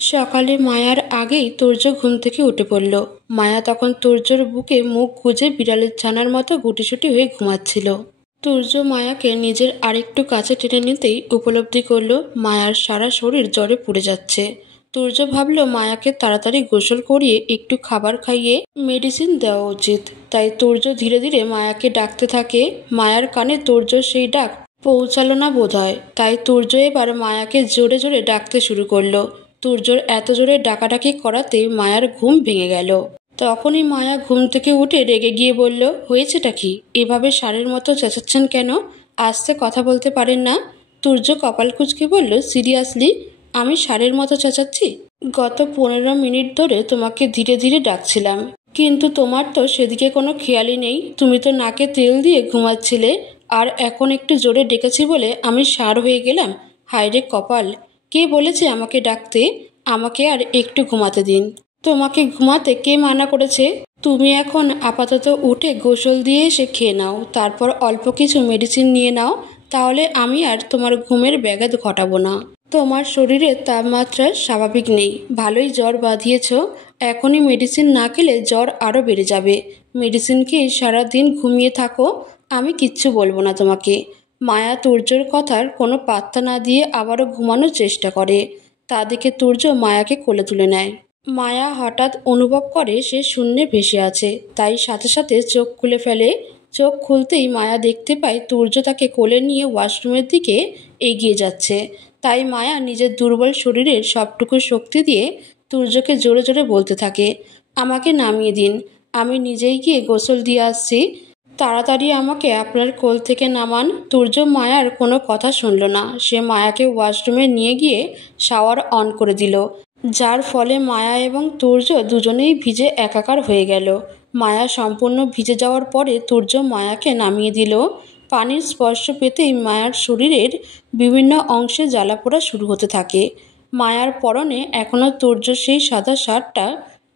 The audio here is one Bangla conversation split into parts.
সকালে মায়ার আগেই তুর্য ঘুম থেকে উঠে পড়ল। মায়া তখন তুর্যর বুকে মুখ গুজে বিড়ালের ছানার মতো গুটিসুটি হয়ে ঘুমাচ্ছিল। তুর্য মায়াকে নিজের আরেকটু কাছে টেনে নিতেই উপলব্ধি করল মায়ার সারা শরীর জ্বরে পুড়ে যাচ্ছে। তুর্য ভাবল মায়াকে তাড়াতাড়ি গোসল করিয়ে একটু খাবার খাইয়ে মেডিসিন দেওয়া উচিত। তাই তুর্য ধীরে ধীরে মায়াকে ডাকতে থাকে। মায়ার কানে তুর্য সেই ডাক পৌঁছালো না বোধহয়, তাই তুর্য এবার মায়াকে জোরে জোরে ডাকতে শুরু করলো। তুর্যর এত জোরে ডাকাডাকি করাতে মায়ার ঘুম ভেঙে গেল। তখনই মায়া ঘুম থেকে উঠে রেগে গিয়ে বলল, হয়েছেটা কি? এভাবে ষাঁড়ের মতো চেঁচাচ্ছেন কেন? আস্তে কথা বলতে পারেন না? তুর্য কপাল কুঁচকে বলল, সিরিয়াসলি আমি ষাঁড়ের মতো চেঁচাচ্ছি? গত 15 মিনিট ধরে তোমাকে ধীরে ধীরে ডাকছিলাম, কিন্তু তোমার তো সেদিকে কোনো খেয়ালই নেই। তুমি তো নাকে তেল দিয়ে ঘুমাচ্ছিলে, আর এখন একটু জোরে ডেকেছি বলে আমি ষাঁড় হয়ে গেলাম। হায়রে কপাল! কে বলেছে আমাকে ডাকতে? আমাকে আর একটু ঘুমাতে দিন। তোমাকে ঘুমাতে কে মানা করেছে? তুমি এখন আপাতত উঠে গোসল দিয়ে এসে খেয়ে নাও, তারপর অল্প কিছু মেডিসিন নিয়ে নাও, তাহলে আমি আর তোমার ঘুমের ব্যাঘাত ঘটাবো না। তোমার শরীরের তাপমাত্রা স্বাভাবিক নেই, ভালোই জ্বর বাঁধিয়েছ। এখনই মেডিসিন না খেলে জ্বর আরও বেড়ে যাবে। মেডিসিন খেয়ে সারাদিন ঘুমিয়ে থাকো, আমি কিচ্ছু বলবো না তোমাকে। মায়া তুর্যর কথার কোনো পাত্তা না দিয়ে আবারও ঘুমানোর চেষ্টা করে। তা দেখে তুর্য মায়াকে কোলে তুলে নেয়। মায়া হঠাৎ অনুভব করে সে শূন্যে ভেসে আছে, তাই সাথে সাথে চোখ খুলে ফেলে। চোখ খুলতেই মায়া দেখতে পায় তুর্য তাকে কোলে নিয়ে ওয়াশরুমের দিকে এগিয়ে যাচ্ছে। তাই মায়া নিজের দুর্বল শরীরের সবটুকু শক্তি দিয়ে তুর্যকে জোরে জোরে বলতে থাকে, আমাকে নামিয়ে দিন, আমি নিজেই গিয়ে গোসল দিয়ে আসছি, তাড়াতাড়ি আমাকে আপনার কোল থেকে নামান। তুর্য মায়ার কোনো কথা শুনল না। সে মায়াকে ওয়াশরুমে নিয়ে গিয়ে শাওয়ার অন করে দিল, যার ফলে মায়া এবং তুর্য দুজনেই ভিজে একাকার হয়ে গেল। মায়া সম্পূর্ণ ভিজে যাওয়ার পরে তুর্য মায়াকে নামিয়ে দিল। পানির স্পর্শ পেতেই মায়ার শরীরের বিভিন্ন অংশে জ্বালাপোড়া শুরু হতে থাকে। মায়ার পরনে এখনও তুর্য সেই সাদা শার্টটা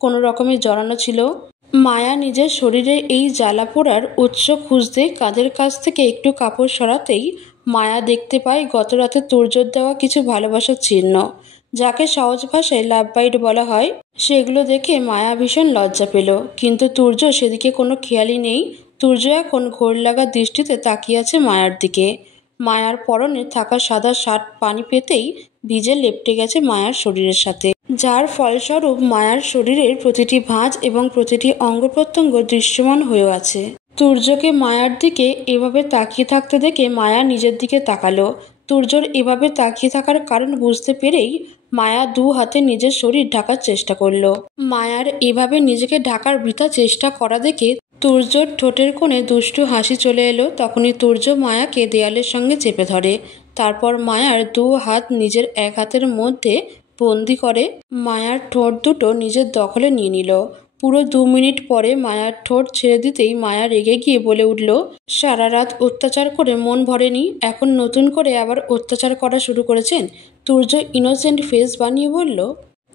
কোনো রকমে জড়ানো ছিল। মায়া নিজের শরীরে এই জ্বালা পোড়ার উৎস খুঁজতে কাঁধের কাছ থেকে একটু কাপড় সরাতেই মায়া দেখতে পায় গত রাতে তুর্যর দেওয়া কিছু ভালোবাসার চিহ্ন, যাকে সহজ ভাষায় লাভ বাইট বলা হয়। সেগুলো দেখে মায়া ভীষণ লজ্জা পেল, কিন্তু তুর্য সেদিকে কোনো খেয়ালই নেই। তুর্য এখন ঘোর লাগা দৃষ্টিতে তাকিয়ে আছে মায়ার দিকে। মায়ার পরনে থাকা সাদা শার্ট পানি পেতেই ভিজে লেপ্টে গেছে মায়ার শরীরের সাথে, যার ফলস্বরূপ মায়ার শরীরের প্রতিটি ভাঁজ এবং প্রতিটি অঙ্গ প্রত্যঙ্গ দৃশ্যমান হয়েও আছে। তুর্যকে মায়ার দিকে এভাবে তাকিয়ে থাকতে দেখে মায়া নিজের দিকে তাকালো। তুর্যর এভাবে তাকিয়ে থাকার কারণ বুঝতে পেরেই মায়া 2 হাতে নিজের শরীর ঢাকার চেষ্টা করলো। মায়ার এভাবে নিজেকে ঢাকার বৃথা চেষ্টা করা দেখে তুর্যর ঠোঁটের কোণে দুষ্টু হাসি চলে এলো। তখনই তুর্য মায়াকে দেয়ালের সঙ্গে চেপে ধরে। তারপর মায়ার 2 হাত নিজের এক হাতের মধ্যে বন্দি করে মায়ার ঠোঁট দুটো নিজের দখলে নিয়ে নিল। পুরো 2 মিনিট পরে মায়ার ঠোঁট ছেড়ে দিতেই মায়া রেগে গিয়ে বলে উঠল, সারা রাত অত্যাচার করে মন ভরেনি, এখন নতুন করে আবার অত্যাচার করা শুরু করেছেন? তুর্য ইনোসেন্ট ফেস বানিয়ে বলল,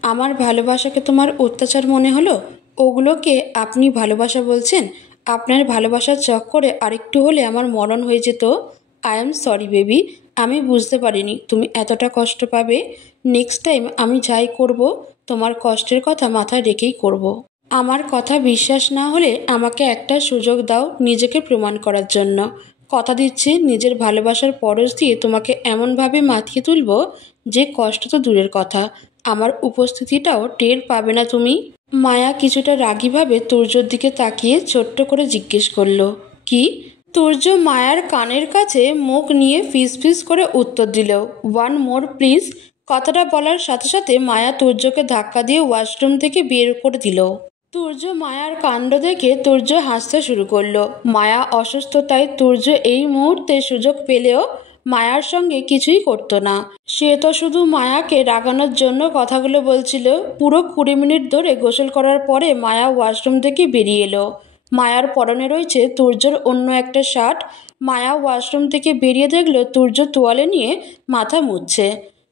আমার ভালোবাসাকে তোমার অত্যাচার মনে হলো? ওগুলোকে আপনি ভালোবাসা বলছেন? আপনার ভালোবাসার চক্করে আরেকটু হলে আমার মরণ হয়ে যেত। আই এম সরি বেবি, আমি বুঝতে পারিনি তুমি এতটা কষ্ট পাবে। নেক্সট টাইম আমি যাই করব তোমার কষ্টের কথা মাথায় রেখেই করব। আমার কথা বিশ্বাস না হলে আমাকে একটা সুযোগ দাও নিজেকে প্রমাণ করার জন্য। কথা দিচ্ছি নিজের ভালোবাসার পরশ দিয়ে তোমাকে এমনভাবে মাতিয়ে তুলব যে কষ্ট তো দূরের কথা, আমার উপস্থিতিটাও টের পাবে না তুমি। মায়া কিছুটা রাগীভাবে তুর্যর দিকে তাকিয়ে ছোট্ট করে জিজ্ঞেস করল, কি? তুর্য মায়ার কানের কাছে মুখ নিয়ে ফিস ফিস করে উত্তর দিল, ওয়ান মোর প্লিজ। কথাটা বলার সাথে সাথে মায়া তুর্যকে ধাক্কা দিয়ে ওয়াশরুম থেকে বের করে দিল। তুর্য মায়ার কাণ্ড দেখে তুর্য হাসতে শুরু করলো। মায়া অসুস্থতায় তুর্য এই মুহূর্তে সুযোগ পেলেও মায়ার সঙ্গে কিছুই করতো না। সে তো শুধু মায়াকে রাগানোর জন্য কথাগুলো বলছিল। পুরো 20 মিনিট ধরে গোসল করার পরে মায়া ওয়াশরুম থেকে বেরিয়ে এলো। মায়ার পরনে রয়েছে তুর্যর অন্য একটা শার্ট। মায়া ওয়াশরুম থেকে বেরিয়ে দেখলো তুর্য তোয়ালে নিয়ে মাথা মুছছে।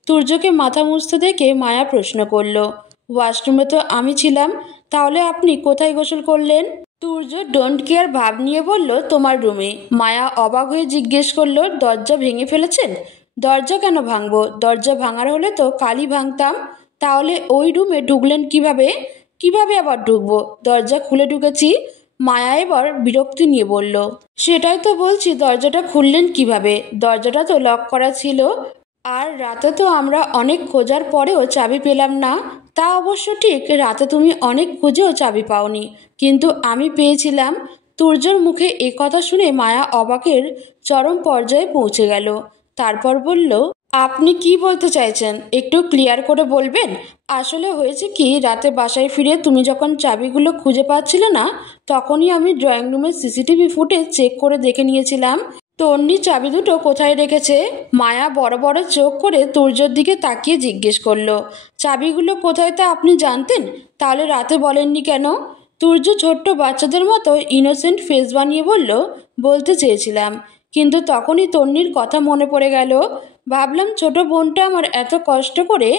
তুর্যকে মাথা মুছতে দেখে মায়া প্রশ্ন করলো, ওয়াশরুমে তো আমি ছিলাম, তাহলে আপনি কোথায় গোসল করলেন? তুর্য ডোন্ট কেয়ার ভাব নিয়ে বলল, তোমার রুমে। মায়া অবাক হয়ে জিজ্ঞেস করলো, দরজা ভেঙে ফেলেছেন? দরজা কেন ভাঙবো? দরজা ভাঙার হলে তো কালই ভাঙতাম। তাহলে ওই রুমে ঢুকলেন কিভাবে? কিভাবে আবার ঢুকবো? দরজা খুলে ঢুকেছি। মায়া এবার বিরক্তি নিয়ে বলল। সেটাই তো বলছি, দরজাটা খুললেন কিভাবে? দরজাটা তো লক করা ছিল। আর রাতে তো আমরা অনেক খোঁজার পরেও চাবি পেলাম না। তা অবশ্য ঠিক, রাতে তুমি অনেক খুঁজেও চাবি পাওনি, কিন্তু আমি পেয়েছিলাম। তুর্যর মুখে এ কথা শুনে মায়া অবাকের চরম পর্যায়ে পৌঁছে গেল। তারপর বলল, আপনি কি বলতে চাইছেন একটু ক্লিয়ার করে বলবেন? আসলে হয়েছে কি, রাতে বাসায় ফিরে তুমি যখন চাবিগুলো খুঁজে পাচ্ছিলে না, তখনই আমি ড্রয়িং রুমের সিসিটিভি ফুটেজ চেক করে দেখে নিয়েছিলাম তন্নি চাবি দুটো কোথায় রেখেছে। মায়া বড় বড় চোখ করে তুর্যর দিকে তাকিয়ে জিজ্ঞেস করলো, চাবিগুলো কোথায় তা আপনি জানতেন? তাহলে রাতে বলেননি কেন? তুর্য ছোট্ট বাচ্চাদের মতো ইনোসেন্ট ফেস বানিয়ে বলল, বলতে চেয়েছিলাম, কিন্তু তখনই তন্নির কথা মনে পড়ে গেল। ভাবলাম ছোট বোনটা আমার এত কষ্ট করে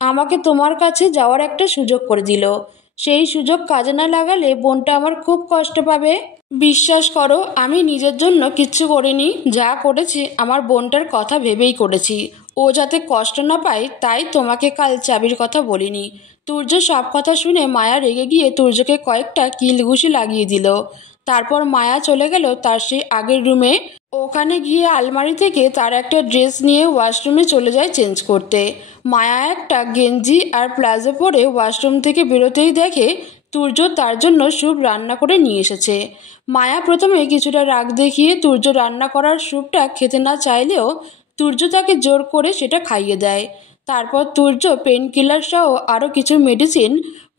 আমাকে তোমার কাছে যাওয়ার একটা সুযোগ করে দিল। সেই সুযোগ কাজে না লাগালে বোনটা আমার খুব কষ্ট পাবে। বিশ্বাস করো, আমি নিজের জন্য কিচ্ছু করিনি। যা করেছি আমার বোনটার কথা ভেবেই করেছি। ও যাতে কষ্ট না পায় তাই তোমাকে কাল চাবির কথা বলিনি। তুর্য সব কথা শুনে মায়া রেগে গিয়ে তুর্যকে কয়েকটা কিলঘুষি লাগিয়ে দিল। তারপর মায়া চলে গেল তার সেই আগের রুমে। ওখানে গিয়ে আলমারি থেকে তার একটা ড্রেস নিয়ে ওয়াশরুমে চলে যায় চেঞ্জ করতে। মায়া একটা গেঞ্জি আর প্লাজো পরে ওয়াশরুম থেকে বেরোতেই দেখে তুর্য তার জন্য স্যুপ রান্না করে নিয়ে এসেছে। মায়া প্রথমে কিছুটা রাগ দেখিয়ে তুর্য রান্না করার স্যুপটা খেতে না চাইলেও তুর্য তাকে জোর করে সেটা খাইয়ে দেয়। তারপর তুর্য পেন কিলার সহ আরও কিছু মেডিসিন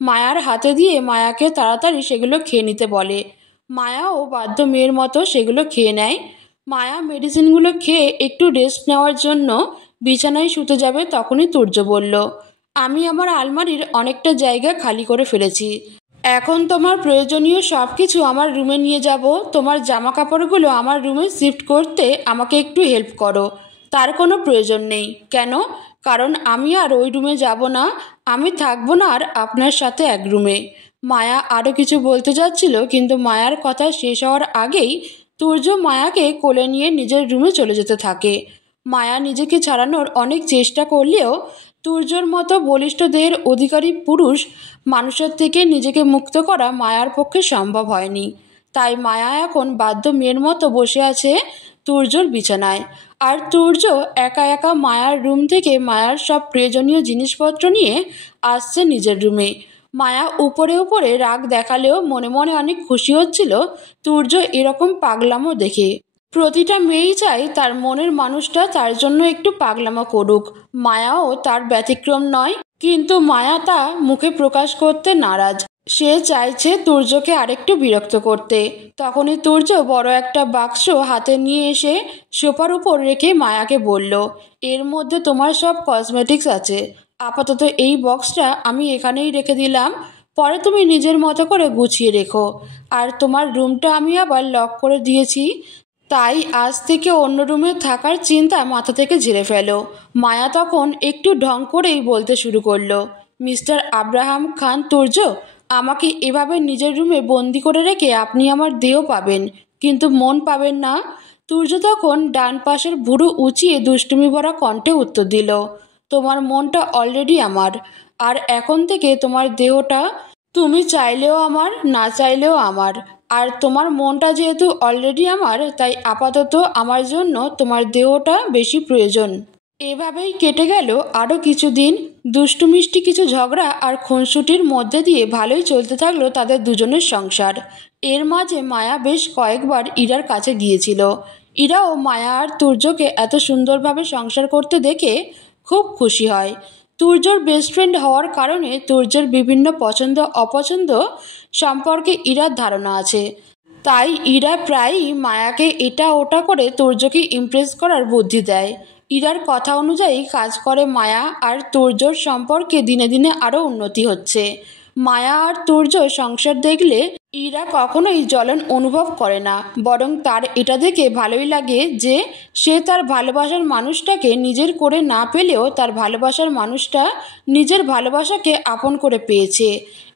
মায়ার হাতে দিয়ে মায়াকে তাড়াতাড়ি সেগুলো খেয়ে নিতে বলে। মায়াও বাধ্য মেয়ের মতো সেগুলো খেয়ে নেয়। মায়া মেডিসিনগুলো খেয়ে একটু রেস্ট নেওয়ার জন্য বিছানায় শুতে যাবে, তখনই তুর্য বলল, আমি আমার আলমারির অনেকটা জায়গা খালি করে ফেলেছি। এখন তোমার প্রয়োজনীয় সব কিছু আমার রুমে নিয়ে যাব। তোমার জামা কাপড়গুলো আমার রুমে শিফট করতে আমাকে একটু হেল্প করো। তার কোনো প্রয়োজন নেই। কেন? কারণ আমি আর ওই রুমে যাব না। আমি থাকবো না আর আপনার সাথে এক রুমে। মায়া আরও কিছু বলতে যাচ্ছিল, কিন্তু মায়ার কথা শেষ হওয়ার আগেই তুর্য মায়াকে কোলে নিয়ে নিজের রুমে চলে যেতে থাকে। মায়া নিজেকে ছাড়ানোর অনেক চেষ্টা করলেও তুর্যর মতো বলিষ্ঠ দেহের অধিকারী পুরুষ মানুষের থেকে নিজেকে মুক্ত করা মায়ার পক্ষে সম্ভব হয়নি। তাই মায়া এখন বাধ্য মেয়ের মতো বসে আছে তুর্যর বিছানায়। আর তুর্য একা একা মায়ার রুম থেকে মায়ার সব প্রয়োজনীয় জিনিসপত্র নিয়ে আসছে নিজের রুমে। মায়া উপরে উপরে রাগ দেখালেও মনে মনে অনেক খুশি হচ্ছিল তুর্য এরকম পাগলামো দেখে। প্রতিটা মেয়েই চায় তার মনের মানুষটা তার জন্য একটু পাগলামো করুক। মায়াও তার ব্যতিক্রম নয়, কিন্তু মায়া তা মুখে প্রকাশ করতে নারাজ। সে চাইছে তুর্যকে আরেকটু বিরক্ত করতে। তখনই তুর্য বড় একটা বাক্স হাতে নিয়ে এসে সোফার উপর রেখে মায়াকে বলল, এর মধ্যে তোমার সব কসমেটিক্স আছে। আপাতত এই বক্সটা আমি এখানেই রেখে দিলাম, পরে তুমি নিজের মতো করে গুছিয়ে রেখো। আর তোমার রুমটা আমি আবার লক করে দিয়েছি, তাই আজ থেকে অন্য রুমে থাকার চিন্তা মাথা থেকে ঝেড়ে ফেলো। মায়া তখন একটু ঢং করেই বলতে শুরু করলো, মিস্টার আব্রাহাম খান তুর্য, আমাকে এভাবে নিজের রুমে বন্দি করে রেখে আপনি আমার দেহ পাবেন, কিন্তু মন পাবেন না। তুর্য তখন ডান পাশের ভুরু উঁচিয়ে দুষ্টুমি ভরা কণ্ঠে উত্তর দিল, তোমার মনটা অলরেডি আমার, আর এখন থেকে তোমার দেহটা তুমি চাইলেও আমার, না চাইলেও আমার। আর তোমার মনটা যেহেতু অলরেডি আমার, তাই আপাতত আমার জন্য তোমার দেহটা বেশি প্রয়োজন। এভাবেই কেটে গেল আরও কিছুদিন। দুষ্টু মিষ্টি কিছু ঝগড়া আর খুনসুটির মধ্যে দিয়ে ভালোই চলতে থাকলো তাদের দুজনের সংসার। এর মাঝে মায়া বেশ কয়েকবার ইরার কাছে গিয়েছিল। ইরাও মায়া আর তুর্যকে এত সুন্দরভাবে সংসার করতে দেখে খুব খুশি হয়। তুর্যর বেস্ট ফ্রেন্ড হওয়ার কারণে তুর্যের বিভিন্ন পছন্দ অপছন্দ সম্পর্কে ইরার ধারণা আছে। তাই ইরা প্রায়ই মায়াকে এটা ওটা করে তুর্যকে ইমপ্রেস করার বুদ্ধি দেয়। ইরার কথা অনুযায়ী কাজ করে মায়া, আর তুর্যর সম্পর্কে দিনে দিনে আরও উন্নতি হচ্ছে। মায়া আর তুর্য সংসার দেখলে ইরা কখনোই জ্বলন অনুভব করে না, বরং তার এটা দেখে ভালোই লাগে যে সে তার ভালোবাসার মানুষটাকে নিজের করে না পেলেও তার ভালোবাসার মানুষটা নিজের ভালোবাসাকে আপন করে পেয়েছে,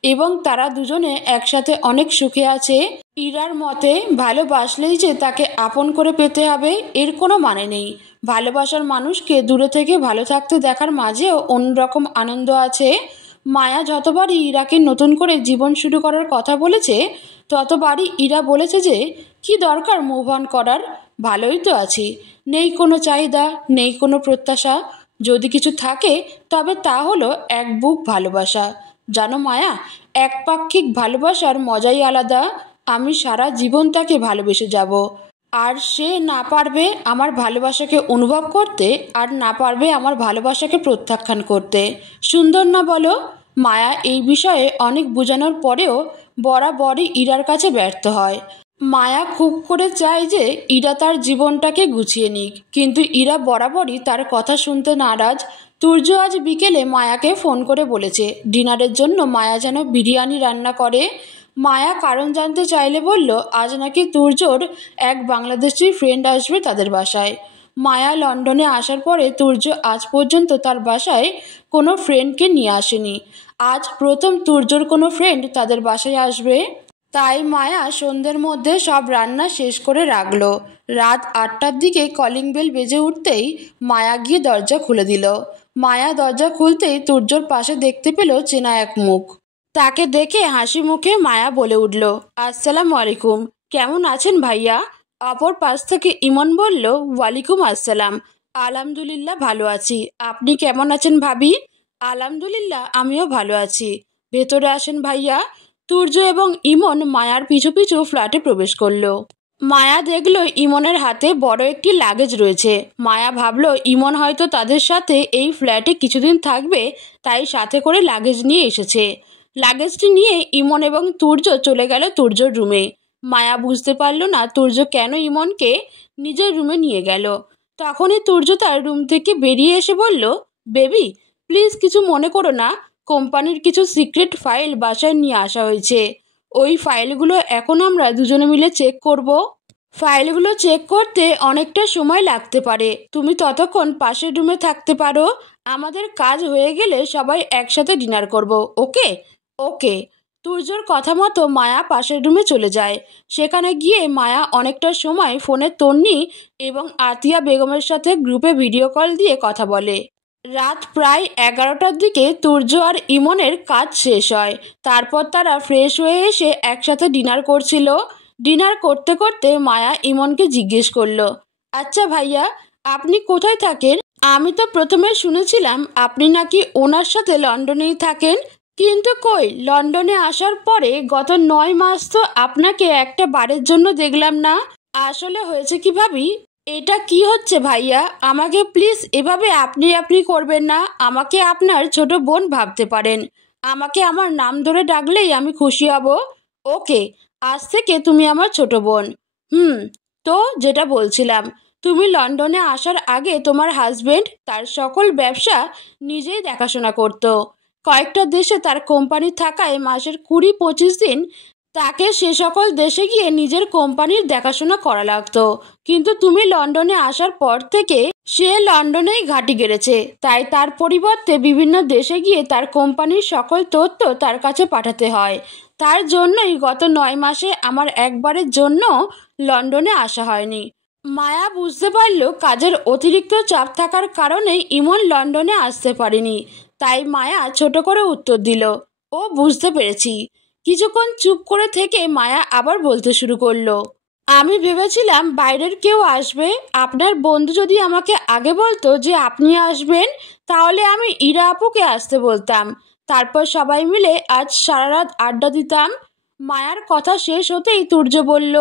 এবং তারা দুজনে একসাথে অনেক সুখে আছে। ইরার মতে ভালোবাসলেই যে তাকে আপন করে পেতে হবে এর কোনো মানে নেই, ভালোবাসার মানুষকে দূরে থেকে ভালো থাকতে দেখার মাঝেও অন্যরকম আনন্দ আছে। মায়া যতবারই ইরাকে নতুন করে জীবন শুরু করার কথা বলেছে, ততবারই ইরা বলেছে যে কি দরকার মুভ অন করার, ভালোই তো আছি, নেই কোনো চাহিদা, নেই কোনো প্রত্যাশা। যদি কিছু থাকে তবে তা হলো এক বুক ভালোবাসা। জানো মায়া, একপাক্ষিক ভালোবাসার মজাই আলাদা। আমি সারা জীবন তাকে ভালোবেসে যাব, আর সে না পারবে আমার ভালোবাসাকে অনুভব করতে, আর না পারবে আমার ভালোবাসাকে প্রত্যাখ্যান করতে। সুন্দর না বলো? মায়া এই বিষয়ে অনেক বোঝানোর পরেও বরাবরই ইরার কাছে ব্যর্থ হয়। মায়া খুব করে চায় যে ইরা তার জীবনটাকে গুছিয়ে নিক, কিন্তু ইরা বরাবরই তার কথা শুনতে নারাজ। তুর্য আজ বিকেলে মায়াকে ফোন করে বলেছে ডিনারের জন্য মায়া যেন বিরিয়ানি রান্না করে। মায়া কারণ জানতে চাইলে বলল আজ নাকি তুর্যর এক বাংলাদেশি ফ্রেন্ড আসবে তাদের বাসায়। মায়া লন্ডনে আসার পরে তুর্য আজ পর্যন্ত তার বাসায় কোনো ফ্রেন্ডকে নিয়ে আসেনি। আজ প্রথম তুর্যর কোনো ফ্রেন্ড তাদের বাসায় আসবে। তাই মায়া সন্ধ্যের মধ্যে সব রান্না শেষ করে রাখল। রাত 8টার দিকে কলিং বেল বেজে উঠতেই মায়া গিয়ে দরজা খুলে দিল। মায়া দরজা খুলতেই তুর্যর পাশে দেখতে পেল চেনা এক মুখ। তাকে দেখে হাসি মুখে মায়া বলে উঠল, আসসালামু আলাইকুম, কেমন আছেন ভাইয়া? অপর পাশ থেকে ইমন বলল, ওয়ালাইকুম আসসালাম, আলহামদুলিল্লাহ ভালো আছি, আপনি কেমন আছেন ভাবি? আলহামদুলিল্লাহ আমিও ভালো আছি, ভেতরে আসেন ভাইয়া। তুর্য এবং ইমন মায়ার পিছু পিছু ফ্ল্যাটে প্রবেশ করলো। মায়া দেখল ইমনের হাতে বড় একটি লাগেজ রয়েছে। মায়া ভাবল ইমন হয়তো তাদের সাথে এই ফ্ল্যাটে কিছুদিন থাকবে, তাই সাথে করে লাগেজ নিয়ে এসেছে। লাগেজটি নিয়ে ইমন এবং তুর্য চলে গেল তুর্যর রুমে। মায়া বুঝতে পারল না তুর্য কেন ইমনকে নিজের রুমে নিয়ে গেল। তখনই তুর্য তার রুম থেকে বেরিয়ে এসে বলল, বেবি প্লিজ কিছু মনে করো না, কোম্পানির কিছু সিক্রেট ফাইল বাসায় নিয়ে আসা হয়েছে। ওই ফাইলগুলো এখন আমরা দুজনে মিলে চেক করব। ফাইলগুলো চেক করতে অনেকটা সময় লাগতে পারে, তুমি ততক্ষণ পাশের রুমে থাকতে পারো। আমাদের কাজ হয়ে গেলে সবাই একসাথে ডিনার করব, ওকে? ওকে। তুর্যর কথা মতো মায়া পাশের রুমে চলে যায়। সেখানে গিয়ে মায়া অনেকটা সময় ফোনে তন্নি এবং আতিয়া বেগমের সাথে গ্রুপে ভিডিও কল দিয়ে কথা বলে। রাত প্রায় 11টার দিকে তুর্য আর ইমনের কাজ শেষ হয়। তারপর তারা ফ্রেশ হয়ে এসে একসাথে ডিনার করছিল। ডিনার করতে করতে মায়া ইমনকে জিজ্ঞেস করলো, আচ্ছা ভাইয়া, আপনি কোথায় থাকেন? আমি তো প্রথমে শুনেছিলাম আপনি নাকি ওনার সাথে লন্ডনেই থাকেন, কিন্তু কই লন্ডনে আসার পরে গত 9 মাস তো আপনাকে একটা বারের জন্য দেখলাম না। আসলে হয়েছে কি ভাবি, এটা কি হচ্ছে ভাইয়া? আমাকে প্লিজ এভাবে আপনি আপনি করবেন না, আমাকে আপনার ছোট বোন ভাবতে পারেন। আমাকে আমার নাম ধরে ডাকলেই আমি খুশি হব। ওকে, আজ থেকে তুমি আমার ছোট বোন। তো যেটা বলছিলাম, তুমি লন্ডনে আসার আগে তোমার হাজবেন্ড তার সকল ব্যবসা নিজেই দেখাশোনা করত। কয়েকটা দেশে তার কোম্পানি থাকায় মাসের 20-25 দিন তাকে সে সকল দেশে গিয়ে নিজের কোম্পানির দেখাশোনা করা লাগতো। কিন্তু তুমি লন্ডনে আসার পর থেকে সে লন্ডনেই ঘাঁটি গেড়েছে, তাই তার পরিবর্তে বিভিন্ন দেশে গিয়ে তার কোম্পানির সকল তথ্য তার কাছে পাঠাতে হয়। তার জন্যই গত 9 মাসে আমার একবারের জন্য লন্ডনে আসা হয়নি। মায়া বুঝতে পারল কাজের অতিরিক্ত চাপ থাকার কারণে ইমন লন্ডনে আসতে পারেনি। তাই মায়া ছোট করে উত্তর দিল, ও বুঝতে পেরেছি। কিছুক্ষণ চুপ করে থেকে মায়া আবার বলতে শুরু করলো, আমি ভেবেছিলাম বাইরের কেউ আসবে। আপনার বন্ধু যদি আমাকে আগে বলতো যে আপনি আসবেন, তাহলে আমি ইরা আপুকে আসতে বলতাম। তারপর সবাই মিলে আজ সারা রাত আড্ডা দিতাম। মায়ার কথা শেষ হতেই তুর্য বলল,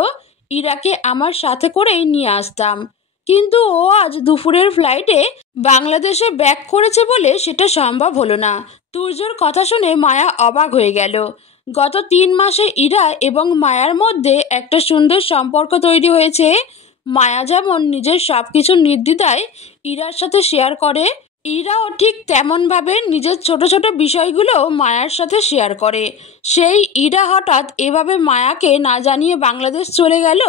ইরাকে আমার সাথে করেই নিয়ে আসতাম, কিন্তু ও আজ দুপুরের ফ্লাইটে বাংলাদেশে ব্যাক করেছে বলে সেটা সম্ভব হলো না। তুর্যর কথা শুনে মায়া অবাক হয়ে গেল। গত 3 মাসে ইরা এবং মায়ার মধ্যে একটা সুন্দর সম্পর্ক তৈরি হয়েছে। মায়া যেমন নিজের সবকিছু নির্দ্বিধায় ইরার সাথে শেয়ার করে, ইরাও ঠিক তেমনভাবে নিজের ছোট ছোট বিষয়গুলো মায়ার সাথে শেয়ার করে। সেই ইরা হঠাৎ এভাবে মায়াকে না জানিয়ে বাংলাদেশ চলে গেল।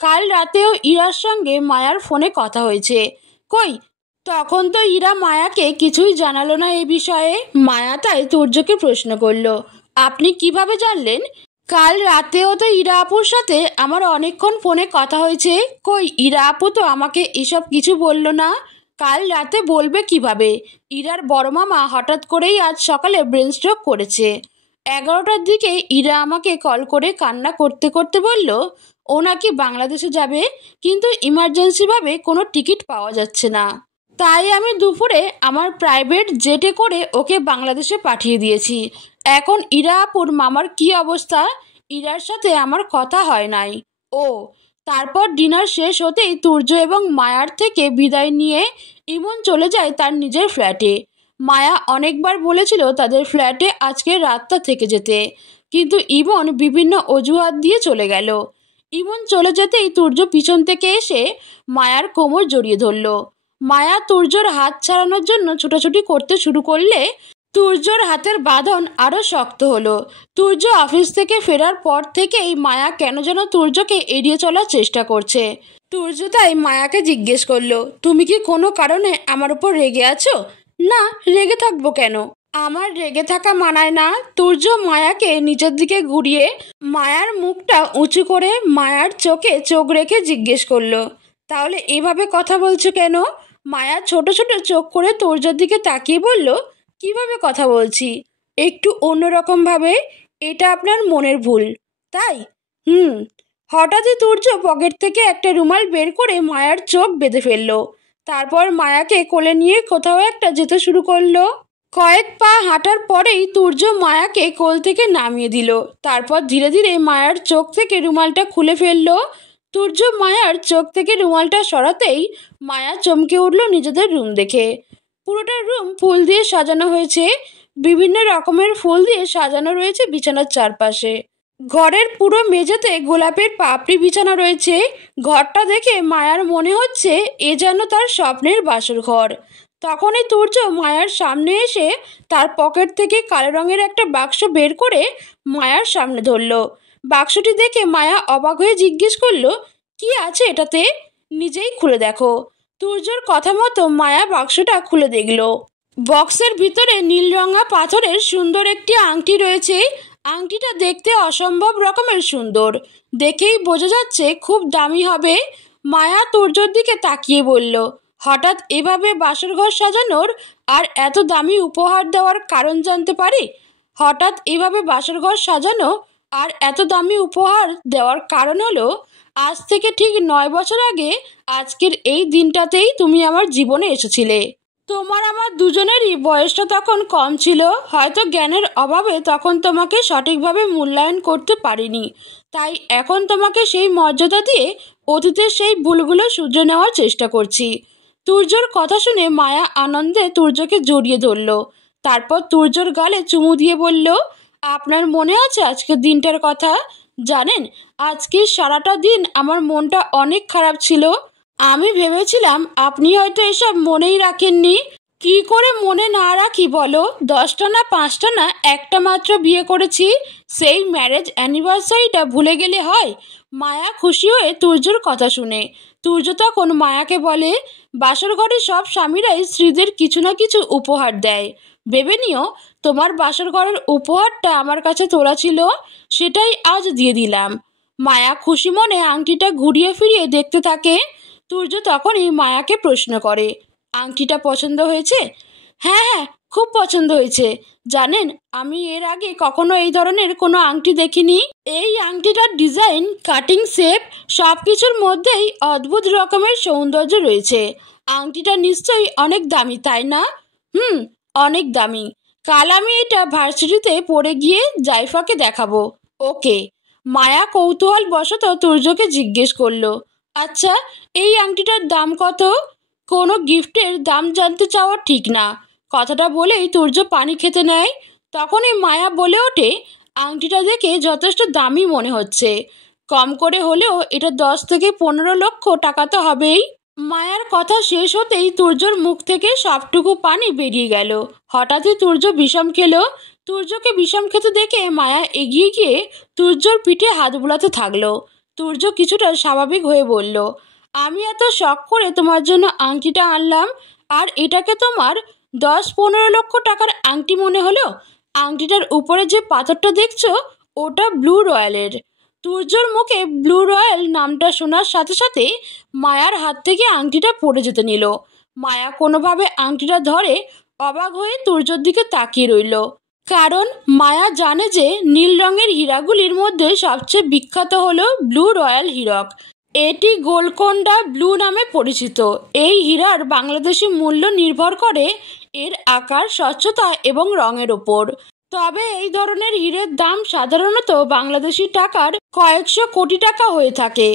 কাল রাতেও ইরার সঙ্গে মায়ার ফোনে কথা হয়েছে। কই, তখন তো ইরা মায়াকে কিছুই জানালো না এ বিষয়ে। মায়া তাই তুর্যকে প্রশ্ন করল, আপনি কিভাবে জানলেন? কাল রাতেও তো ইরা আপুর সাথে আমার অনেকক্ষণ ফোনে কথা হয়েছে, কই ইরা আপু তো আমাকে এসব কিছু বলল না। কাল রাতে বলবে কিভাবে? ইরার বড় মামা হঠাৎ করেই আজ সকালে ব্রেন স্ট্রোক করেছে। 11টার দিকে ইরা আমাকে কল করে কান্না করতে করতে বলল ও নাকি বাংলাদেশে যাবে, কিন্তু ইমার্জেন্সিভাবে কোনো টিকিট পাওয়া যাচ্ছে না। তাই আমি দুপুরে আমার প্রাইভেট জেটে করে ওকে বাংলাদেশে পাঠিয়ে দিয়েছি। এখন ইরা আপুর মামার কি অবস্থা? ইরার সাথে আমার কথা হয় নাই। ও, তারপর ডিনার শেষ হতেই তুর্য এবং মায়ার থেকে বিদায় নিয়ে ইমন চলে যায় তার নিজের ফ্ল্যাটে। মায়া অনেকবার বলেছিল তাদের ফ্ল্যাটে আজকে রাতটা থেকে যেতে, কিন্তু ইমন বিভিন্ন অজুহাত দিয়ে চলে গেল। ইমন চলে যেতেই তুর্য পিছন থেকে এসে মায়ার কোমর জড়িয়ে ধরল। মায়া তুর্যর হাত ছাড়ানোর জন্য ছোটাছুটি করতে শুরু করলে তুর্যর হাতের বাঁধন আরও শক্ত হলো। তুর্য অফিস থেকে ফেরার পর থেকেই মায়া কেন যেন তুর্যকে এড়িয়ে চলার চেষ্টা করছে। তুর্য তাই মায়াকে জিজ্ঞেস করলো, তুমি কি কোনো কারণে আমার উপর রেগে আছো? না, রেগে থাকবো কেন? আমার রেগে থাকা মানায় না। তুর্য মায়াকে নিচের দিকে ঘুরিয়ে মায়ার মুখটা উঁচু করে মায়ার চোখে চোখ রেখে জিজ্ঞেস করলো, তাহলে এভাবে কথা বলছো কেন? মায়া ছোট ছোট চোখ করে তুর্যর দিকে তাকিয়ে বলল, কিভাবে কথা বলছি? একটু অন্যরকমভাবে। এটা আপনার মনের ভুল, তাই? হুম। হঠাৎই তুর্য পকেট থেকে একটা রুমাল বের করে মায়ার চোখ বেঁধে ফেললো। তারপর মায়াকে কোলে নিয়ে কোথাও একটা যেতে শুরু করলো। কয়েক পা হাঁটার পরেই তুর্য মায়াকে কোল থেকে নামিয়ে দিল। তারপর ধীরে ধীরে মায়ার চোখ থেকে রুমালটা খুলে ফেললো। তুর্য মায়ার চোখ থেকে রুমালটা সরাতেই মায়া চমকে উঠল নিজেদের রুম দেখে। পুরোটা রুম ফুল দিয়ে সাজানো হয়েছে। বিভিন্ন রকমের ফুল দিয়ে সাজানো রয়েছে বিছানার চারপাশে। ঘরের পুরো মেঝেতে গোলাপের পাপড়ি বিছানো রয়েছে। ঘরটা দেখে মায়ার মনে হচ্ছে এ যেন তার স্বপ্নের বাসর ঘর। তখনই তুর্য মায়ার সামনে এসে তার পকেট থেকে কালো রঙের একটা বাক্স বের করে মায়ার সামনে ধরল। বাক্সটি দেখে মায়া অবাক হয়ে জিজ্ঞেস করলো, কি আছে এটাতে? নিজেই খুলে দেখো। তুর্যর কথা মতো মায়া বাক্সটা খুলে দেখল। বক্সের ভিতরে নীল রঙা পাথরের সুন্দর একটি আংটি রয়েছে। আংটিটা দেখতে অসম্ভব রকমের সুন্দর, দেখেই বোঝা যাচ্ছে খুব দামি হবে। মায়া তুর্যর দিকে তাকিয়ে বলল, হঠাৎ এভাবে বাসর ঘর সাজানোর আর এত দামি উপহার দেওয়ার কারণ জানতে পারি? হঠাৎ এভাবে বাসর ঘর সাজানো আর এত দামি উপহার দেওয়ার কারণ হলো, আজ থেকে ঠিক 9 বছর আগে আজকের এই দিনটাতেই তুমি আমার জীবনে এসেছিলে। তোমার আমার দুজনেরই বয়সটা তখন কম ছিল, হয়তো জ্ঞানের অভাবে তখন তোমাকে সঠিকভাবে মূল্যায়ন করতে পারিনি। তাই এখন তোমাকে সেই মর্যাদা দিয়ে অতীতের সেই ভুলগুলো শুধরে নেওয়ার চেষ্টা করছি। তুর্যর কথা শুনে মায়া আনন্দে তুর্যকে জড়িয়ে ধরল। তারপর তুর্যর গালে চুমু দিয়ে বলল, আপনার মনে আছে আজকের দিনটার কথা? জানেন, আজকে সারাটা দিন আমার মনটা অনেক খারাপ ছিল। আমি ভেবেছিলাম আপনি হয়তো এসব মনেই রাখেননি। কি করে মনে না রাখি বলো? 10টা না 5টা না, একটা মাত্র বিয়ে করেছি। সেই ম্যারেজ অ্যানিভার্সারিটা ভুলে গেলে হয়? মায়া খুশি হয়ে তুর্যর কথা শুনে। তুর্য তখন মায়াকে বলে, বাসর ঘরে সব স্বামীরাই স্ত্রীদের কিছু না কিছু উপহার দেয়। ভেবে নিও তোমার বাসর ঘরের উপহারটা আমার কাছে তোলা ছিল, সেটাই আজ দিয়ে দিলাম। মায়া খুশি মনে আংটিটা ঘুরিয়ে ফিরিয়ে দেখতে থাকে। তুর্য তখনই মায়াকে প্রশ্ন করে, আংটিটা পছন্দ হয়েছে? হ্যাঁ হ্যাঁ, খুব পছন্দ হয়েছে। জানেন, আমি এর আগে কখনো এই ধরনের কোনো আংটি দেখিনি। এই আংটিটার ডিজাইন, কাটিং, শেপ সব কিছুর মধ্যেই অদ্ভুত রকমের সৌন্দর্য রয়েছে। আংটিটা নিশ্চয়ই অনেক দামি, তাই না? হুম, অনেক দামি। কাল আমি এটা ভার্সিটিতে পরে গিয়ে জাইফাকে দেখাবো। ওকে। মায়া কৌতূহল বশত তুর্যকে জিজ্ঞেস করলো, আচ্ছা, এই আংটিটার দাম কত? কোনো গিফটের দাম জানতে চাওয়া ঠিক না। কথাটা বলেই তুর্য পানি খেতে নেয়। তখনই মায়া বলে ওঠে, আংটিটা দেখে যথেষ্ট দামি মনে হচ্ছে। কম করে হলেও এটা 10 থেকে 15 লক্ষ টাকা তো হবেই। মায়ার কথা শেষ হতেই তুর্যর মুখ থেকে সবটুকু পানি বেরিয়ে গেল। হঠাৎই তুর্য বিষম খেলো। তুর্যকে বিষম খেতে দেখে মায়া এগিয়ে গিয়ে তুর্যর পিঠে হাত বুলাতে থাকলো। তুর্য কিছুটা স্বাভাবিক হয়ে বলল, আমি এত শখ করে তোমার জন্য আংটিটা আনলাম, আর এটাকে তোমার 10-15 লক্ষ টাকার আংটি মনে হলো? আংটিটার উপরে যে পাথরটা দেখছো, ওটা ব্লু রয়্যালের। তুর্যর মুখে ব্লু রয়্যাল নামটা শোনার সাথে সাথে মায়ার হাত থেকে আংটিটা পড়ে যেতে নিল। মায়া কোনোভাবে আংটিটা ধরে অবাক হয়ে তুর্যর দিকে তাকিয়ে রইল, কারণ মায়া জানে যে নীল রঙের হীরাগুলির মধ্যে সবচেয়ে বিখ্যাত হলো ব্লু রয়্যাল হীরক। এটি গোলকোন্ডা ব্লু নামে পরিচিত। এই হীরার বাংলাদেশি মূল্য নির্ভর করে এর আকার, স্বচ্ছতা এবং রঙের ওপর। তবে এই ধরনের হীরের দাম সাধারণত বাংলাদেশি টাকার কয়েকশো কোটি টাকা হয়ে থাকে,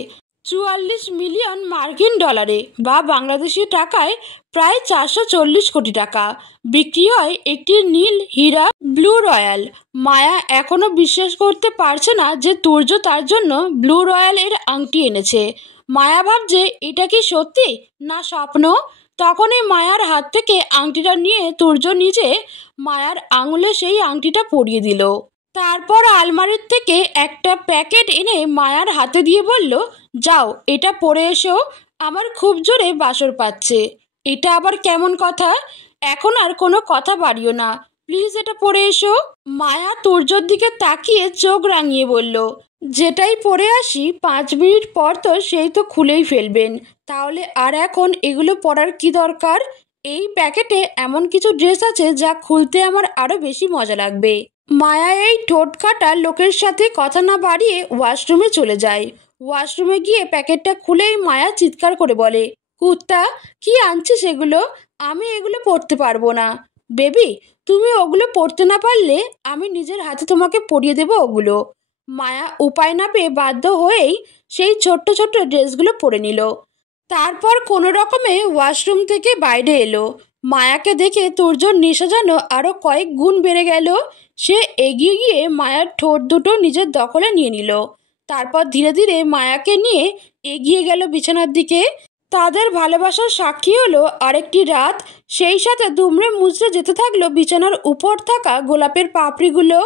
44 মিলিয়ন মার্কিন ডলারে বা বাংলাদেশি টাকায় প্রায় 440 কোটি টাকা বিক্রি হয় একটি নীল হীরা ব্লু রয়্যাল। মায়া এখনো বিশ্বাস করতে পারছে না যে তুর্য তার জন্য ব্লু রয়্যাল এর আংটি এনেছে। মায়া ভাবছে এটা কি সত্যি না স্বপ্ন। তখনই মায়ার হাত থেকে আংটিটা নিয়ে তুর্য নিজে মায়ার আঙুলে সেই আংটিটা পরিয়ে দিল। তারপর আলমারির থেকে একটা প্যাকেট এনে মায়ার হাতে দিয়ে বলল, যাও এটা পরে এসো, আমার খুব জোরে বাসর পাচ্ছে। এটা আবার কেমন কথা? এখন আর কোনো কথা বাড়িও না, প্লিজ এটা পরে এসো। মায়া তুর্যর দিকে তাকিয়ে চোখ রাঙিয়ে বলল, যেটাই পরে আসি 5 মিনিট পর তো সেই তো খুলেই ফেলবেন, তাহলে আর এখন এগুলো পরার কি দরকার? এই প্যাকেটে এমন কিছু ড্রেস আছে যা খুলতে আমার আরো বেশি মজা লাগবে। মায়া এই ঠোঁট কাটা লোকের সাথে কথা না বাড়িয়ে ওয়াশরুমে চলে যায়। ওয়াশরুমে গিয়ে প্যাকেটটা খুলেই মায়া চিৎকার করে বলে, কুত্তা, কি আনছিস এগুলো? আমি এগুলো পরতে পারবো না। বেবি, তুমি ওগুলো পরতে না পারলে আমি নিজের হাতে তোমাকে পরিয়ে দেবো ওগুলো। মায়া উপায় না পেয়ে বাধ্য হয়েই সেই ছোট্ট ছোট্ট ড্রেসগুলো পরে নিল। তারপর কোনো রকমে ওয়াশরুম থেকে বাইরে এলো। মায়াকে দেখে তুর্যর নেশা যেন আরো কয়েক গুণ বেড়ে গেল। সে এগিয়ে গিয়ে মায়ার ঠোঁট দুটো নিজের দখলে নিয়ে নিল। তারপর ধীরে ধীরে মায়াকে নিয়ে এগিয়ে গেল বিছানার দিকে। তাদের ভালোবাসার সাক্ষী হলো আরেকটি রাত। সেই সাথে দুমড়ে মুচড়ে যেতে থাকলো বিছানার উপর থাকা গোলাপের পাপড়িগুলো।